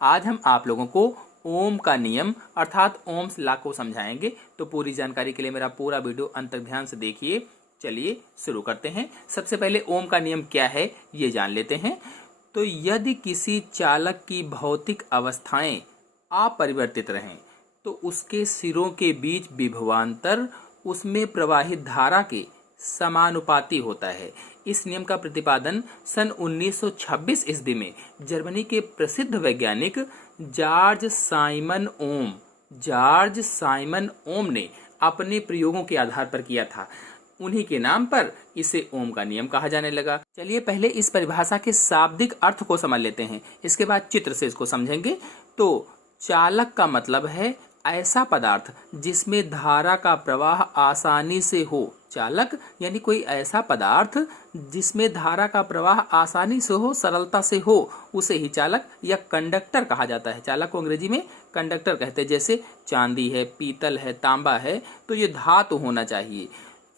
आज हम आप लोगों को ओम का नियम अर्थात ओम्स लॉ को समझाएंगे। तो पूरी जानकारी के लिए मेरा पूरा वीडियो अंत तक ध्यान से देखिए। चलिए शुरू करते हैं। सबसे पहले ओम का नियम क्या है ये जान लेते हैं। तो यदि किसी चालक की भौतिक अवस्थाएं अपरिवर्तित रहें तो उसके सिरों के बीच विभवांतर उसमें प्रवाहित धारा के समानुपाती होता है। इस नियम का प्रतिपादन सन 1926 ईस्वी में जर्मनी के प्रसिद्ध वैज्ञानिक जॉर्ज साइमन ओम ने अपने प्रयोगों के आधार पर किया था। उन्हीं के नाम पर इसे ओम का नियम कहा जाने लगा। चलिए पहले इस परिभाषा के शाब्दिक अर्थ को समझ लेते हैं, इसके बाद चित्र से इसको समझेंगे। तो चालक का मतलब है ऐसा पदार्थ जिसमें धारा का प्रवाह आसानी से हो। चालक यानी कोई ऐसा पदार्थ जिसमें धारा का प्रवाह आसानी से हो, सरलता से हो, उसे ही चालक या कंडक्टर कहा जाता है। चालक को अंग्रेजी में कंडक्टर कहते हैं। जैसे चांदी है, पीतल है, तांबा है, तो ये धातु होना चाहिए।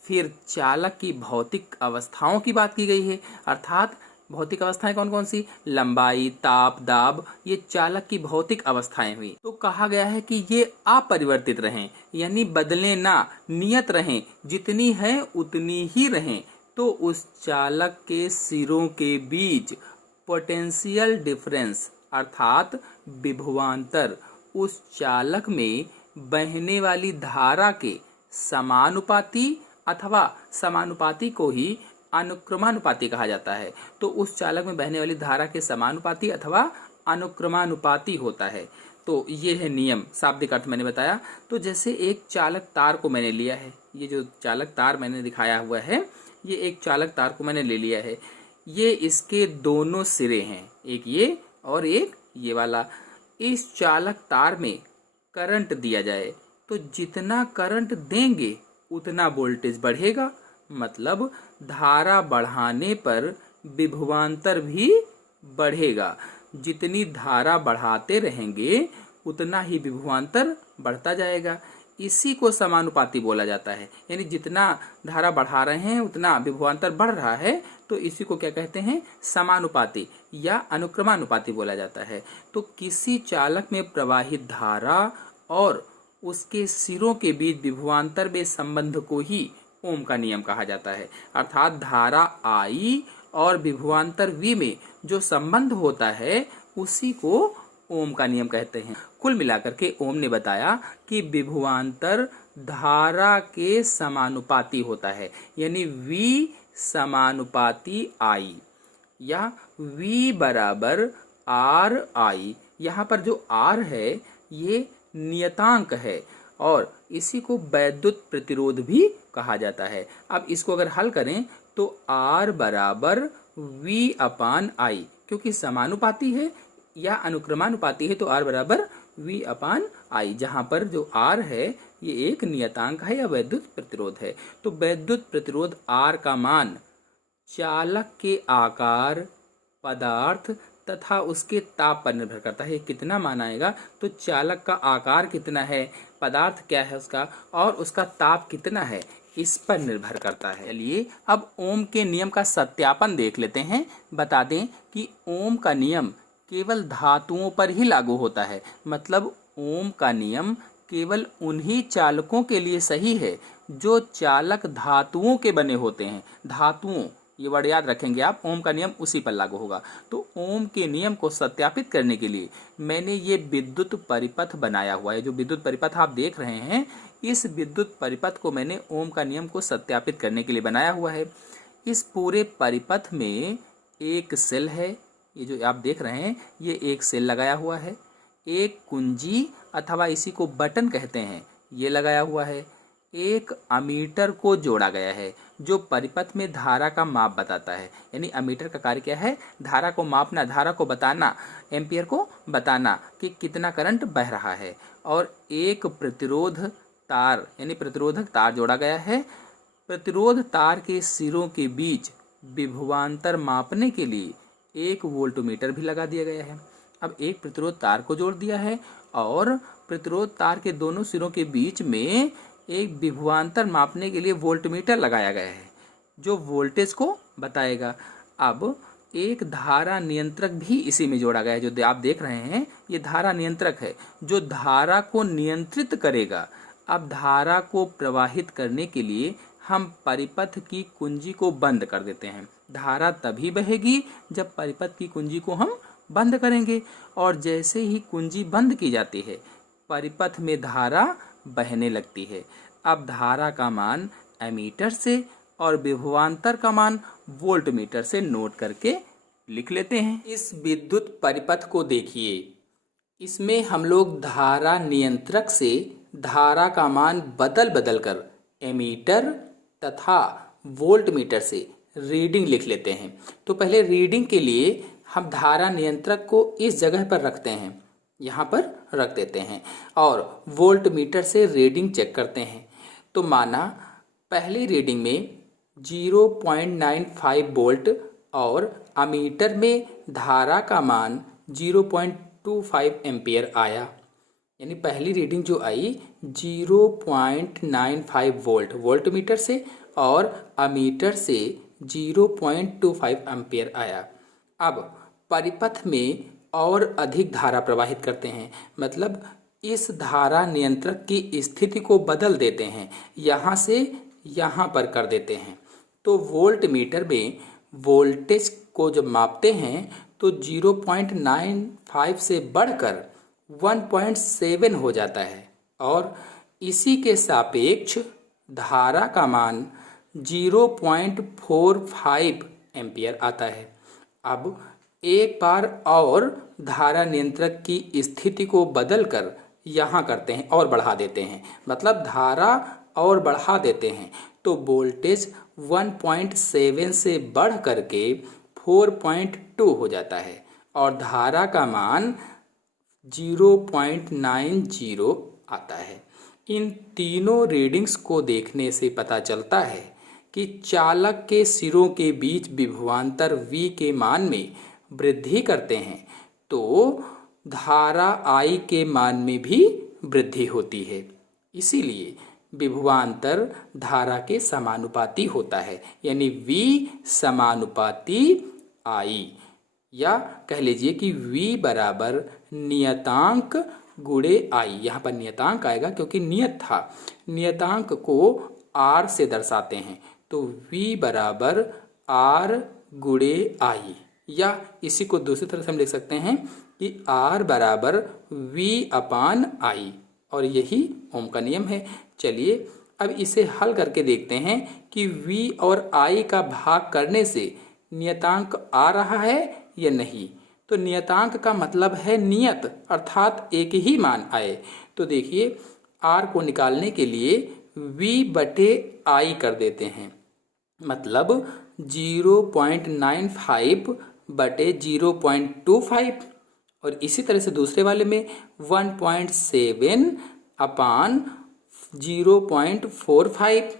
फिर चालक की भौतिक अवस्थाओं की बात की गई है, अर्थात भौतिक अवस्थाएं कौन कौन सी? लंबाई, ताप, दाब, ये चालक की भौतिक अवस्थाएं हुई। तो कहा गया है कि ये अपरिवर्तित रहें, यानी बदले ना, नियत रहें, जितनी है उतनी ही रहें। तो उस चालक के सिरों के बीच पोटेंशियल डिफरेंस अर्थात विभवांतर उस चालक में बहने वाली धारा के समानुपाती अथवा समानुपाती को ही अनुक्रमानुपाती कहा जाता है। तो उस चालक में बहने वाली धारा के समानुपाती अथवा अनुक्रमानुपाती होता है। तो ये है नियम, शाब्दिक अर्थ मैंने बताया। तो जैसे एक चालक तार को मैंने लिया है, ये जो चालक तार मैंने दिखाया हुआ है, ये एक चालक तार को मैंने ले लिया है। ये इसके दोनों सिरे हैं, एक ये और एक ये वाला। इस चालक तार में करंट दिया जाए तो जितना करंट देंगे उतना वोल्टेज बढ़ेगा, मतलब धारा बढ़ाने पर विभवांतर भी बढ़ेगा। जितनी धारा बढ़ाते रहेंगे उतना ही विभवांतर बढ़ता जाएगा। इसी को समानुपाती बोला जाता है, यानी जितना धारा बढ़ा रहे हैं उतना विभवांतर बढ़ रहा है, तो इसी को क्या कहते हैं? समानुपाती या अनुक्रमानुपाती बोला जाता है। तो किसी चालक में प्रवाहित धारा और उसके सिरों के बीच विभवांतर में संबंध को ही ओम का नियम कहा जाता है। अर्थात धारा I और विभवांतर V में जो संबंध होता है उसी को ओम का नियम कहते हैं। कुल मिलाकर के ओम ने बताया कि विभवांतर धारा के समानुपाती होता है, यानी V समानुपाती I या V बराबर RI। यहाँ पर जो R है ये नियतांक है और इसी को वैद्युत प्रतिरोध भी कहा जाता है। अब इसको अगर हल करें तो R बराबर V अपान I, क्योंकि समानुपाती है या अनुक्रमानुपाती है तो R बराबर V अपान I, जहाँ पर जो R है ये एक नियतांक है या वैद्युत प्रतिरोध है। तो वैद्युत प्रतिरोध R का मान चालक के आकार, पदार्थ तथा उसके ताप पर निर्भर करता है। कितना मान आएगा? तो चालक का आकार कितना है, पदार्थ क्या है उसका, और उसका ताप कितना है, इस पर निर्भर करता है। चलिए अब ओम के नियम का सत्यापन देख लेते हैं। बता दें कि ओम का नियम केवल धातुओं पर ही लागू होता है, मतलब ओम का नियम केवल उन्हीं चालकों के लिए सही है जो चालक धातुओं के बने होते हैं। धातुओं, ये वर्ड याद रखेंगे आप, ओम का नियम उसी पर लागू होगा। तो ओम के नियम को सत्यापित करने के लिए मैंने ये विद्युत परिपथ बनाया हुआ है। जो विद्युत परिपथ आप देख रहे हैं, इस विद्युत परिपथ को मैंने ओम का नियम को सत्यापित करने के लिए बनाया हुआ है। इस पूरे परिपथ में एक सेल है, ये जो आप देख रहे हैं ये एक सेल लगाया हुआ है। एक कुंजी अथवा इसी को बटन कहते हैं, ये लगाया हुआ है। एक अमीटर को जोड़ा गया है जो परिपथ में धारा का माप बताता है। यानी अमीटर का कार्य क्या है? धारा को मापना, धारा को बताना, एम्पियर को बताना कि कितना करंट बह रहा है। और एक प्रतिरोध तार यानी प्रतिरोधक तार जोड़ा गया है। प्रतिरोध तार के सिरों के बीच विभवांतर मापने के लिए एक वोल्टमीटर भी लगा दिया गया है। अब एक प्रतिरोध तार को जोड़ दिया है और प्रतिरोध तार के दोनों सिरों के बीच में एक विभवांतर मापने के लिए वोल्टमीटर लगाया गया है जो वोल्टेज को बताएगा। अब एक धारा नियंत्रक भी इसी में जोड़ा गया है। जो आप देख रहे हैं ये धारा नियंत्रक है जो धारा को नियंत्रित करेगा। अब धारा को प्रवाहित करने के लिए हम परिपथ की कुंजी को बंद कर देते हैं। धारा तभी बहेगी जब परिपथ की कुंजी को हम बंद करेंगे, और जैसे ही कुंजी बंद की जाती है परिपथ में धारा बहने लगती है। अब धारा का मान एमीटर से और विभवांतर का मान वोल्टमीटर से नोट करके लिख लेते हैं। इस विद्युत परिपथ को देखिए, इसमें हम लोग धारा नियंत्रक से धारा का मान बदल बदल कर एमीटर तथा वोल्टमीटर से रीडिंग लिख लेते हैं। तो पहले रीडिंग के लिए हम धारा नियंत्रक को इस जगह पर रखते हैं, यहाँ पर रख देते हैं, और वोल्टमीटर से रीडिंग चेक करते हैं। तो माना पहली रीडिंग में 0.95 वोल्ट और अमीटर में धारा का मान 0.25 एम्पियर आया। यानी पहली रीडिंग जो आई 0.95 वोल्ट वोल्टमीटर से और अमीटर से 0.25 एम्पियर आया। अब परिपथ में और अधिक धारा प्रवाहित करते हैं, मतलब इस धारा नियंत्रक की स्थिति को बदल देते हैं, यहाँ से यहाँ पर कर देते हैं। तो वोल्टमीटर में वोल्टेज को जब मापते हैं तो 0.95 से बढ़कर 1.7 हो जाता है, और इसी के सापेक्ष धारा का मान 0.45 एम्पियर आता है। अब एक बार और धारा नियंत्रक की स्थिति को बदलकर यहाँ करते हैं और बढ़ा देते हैं, मतलब धारा और बढ़ा देते हैं, तो वोल्टेज 1.7 से बढ़ करके 4.2 हो जाता है और धारा का मान 0.90 आता है। इन तीनों रीडिंग्स को देखने से पता चलता है कि चालक के सिरों के बीच विभवांतर V के मान में वृद्धि करते हैं तो धारा I के मान में भी वृद्धि होती है। इसीलिए विभवांतर धारा के समानुपाती होता है, यानी V समानुपाती I, या कह लीजिए कि V बराबर नियतांक गुणे I। यहाँ पर नियतांक आएगा क्योंकि नियत था, नियतांक को R से दर्शाते हैं, तो V बराबर R गुणे I, या इसी को दूसरी तरह से हम लिख सकते हैं कि R बराबर V अपान I, और यही ओम का नियम है। चलिए अब इसे हल करके देखते हैं कि V और I का भाग करने से नियतांक आ रहा है या नहीं। तो नियतांक का मतलब है नियत, अर्थात एक ही मान आए। तो देखिए R को निकालने के लिए V बटे I कर देते हैं, मतलब 0.95 बटे 0.25, और इसी तरह से दूसरे वाले में 1.7 अपान 0.45,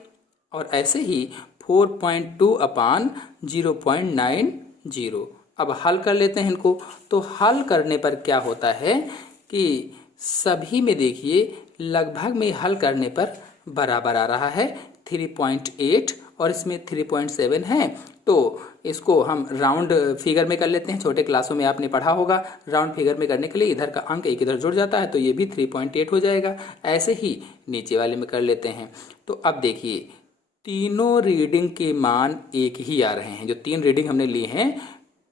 और ऐसे ही 4.2 अपान 0.90। अब हल कर लेते हैं इनको। तो हल करने पर क्या होता है कि सभी में देखिए लगभग में हल करने पर बराबर आ रहा है 3.8 और इसमें 3.7 है। तो इसको हम राउंड फिगर में कर लेते हैं। छोटे क्लासों में आपने पढ़ा होगा, राउंड फिगर में करने के लिए इधर का अंक एक इधर जुड़ जाता है, तो ये भी 3.8 हो जाएगा। ऐसे ही नीचे वाले में कर लेते हैं। तो अब देखिए तीनों रीडिंग के मान एक ही आ रहे हैं। जो तीन रीडिंग हमने ली हैं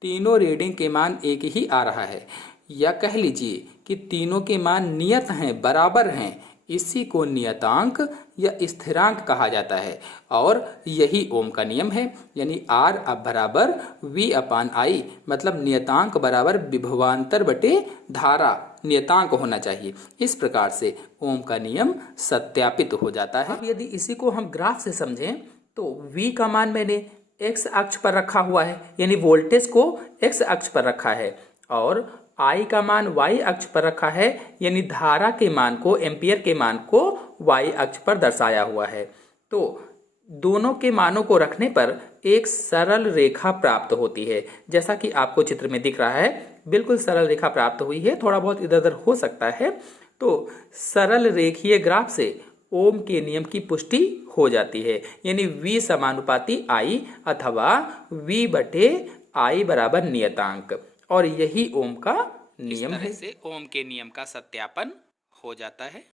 तीनों रीडिंग के मान एक ही आ रहा है, या कह लीजिए कि तीनों के मान नियत हैं, बराबर हैं। इसी को नियतांक या स्थिरांक कहा जाता है, और यही ओम का नियम है। यानी R अब बराबर V अपान I, मतलब नियतांक बराबर विभवांतर बटे धारा, नियतांक होना चाहिए। इस प्रकार से ओम का नियम सत्यापित हो जाता है। अब यदि इसी को हम ग्राफ से समझें तो V का मान मैंने x अक्ष पर रखा हुआ है, यानी वोल्टेज को x अक्ष पर रखा है, और I का मान y अक्ष पर रखा है, यानी धारा के मान को, एम्पियर के मान को y अक्ष पर दर्शाया हुआ है। तो दोनों के मानों को रखने पर एक सरल रेखा प्राप्त होती है, जैसा कि आपको चित्र में दिख रहा है। बिल्कुल सरल रेखा प्राप्त हुई है, थोड़ा बहुत इधर उधर हो सकता है। तो सरल रेखीय ग्राफ से ओम के नियम की पुष्टि हो जाती है, यानी V समानुपाती I अथवा V बटे I बराबर नियतांक, और यही ओम का नियम है। से ओम के नियम का सत्यापन हो जाता है।